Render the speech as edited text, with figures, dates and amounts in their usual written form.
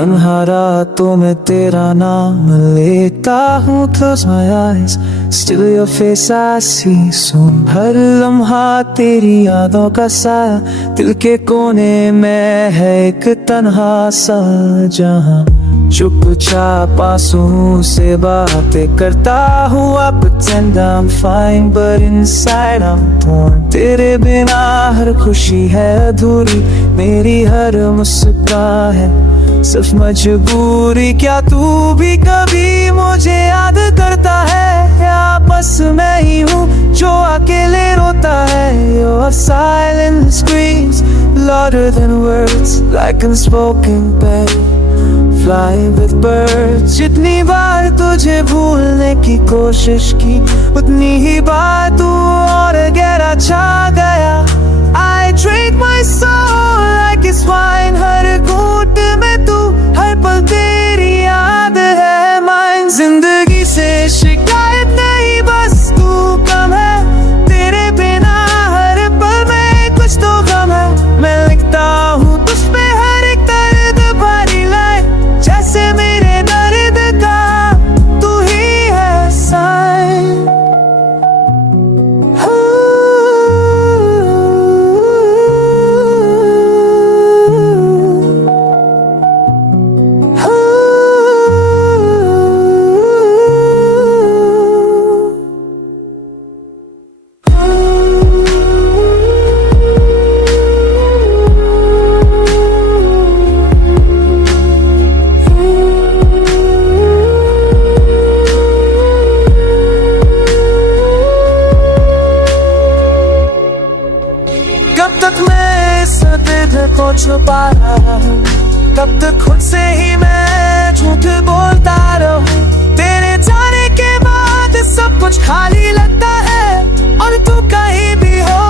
तन्हा रातों में तेरा नाम लेता हूँ, close my eyes, still your face I see, सुन हर लम्हा तेरी यादों का साया, दिल के कोने में है एक तन्हा सा जहां चुपचाप आंसुओं से बातें करता हूँ। I pretend I'm fine but inside I'm torn, तेरे बिना हर खुशी है अधूरी, मेरी हर मुस्कान है सिर्फ मजबूरी। क्या तू भी कभी मुझे याद करता है, या बस मैं ही हूँ जो अकेले रोता है? Your silent screams louder than words, like unspoken pain, flying with birds। जितनी बार तुझे भूलने की कोशिश की, उतनी ही बार तू और गहरा छा गया। I drink my soul like it's wine, हर घूंट में तू, हर पल तेरी याद है mine। जिंदगी से शिकायत नहीं, बस तू कम है, तेरे बिना हर पल में कुछ तो गम है। मैं लिखता हूँ तुझ पे हर एक दर्द भरी लाइन, जैसे मेरे दर्द का तू ही है साइन। कब तक मैं इस दर्द को छुपा रहा हूँ, कब तक खुद से ही मैं झूठ बोलता रहूं? तेरे जाने के बाद सब कुछ खाली लगता है, और तू कहीं भी हो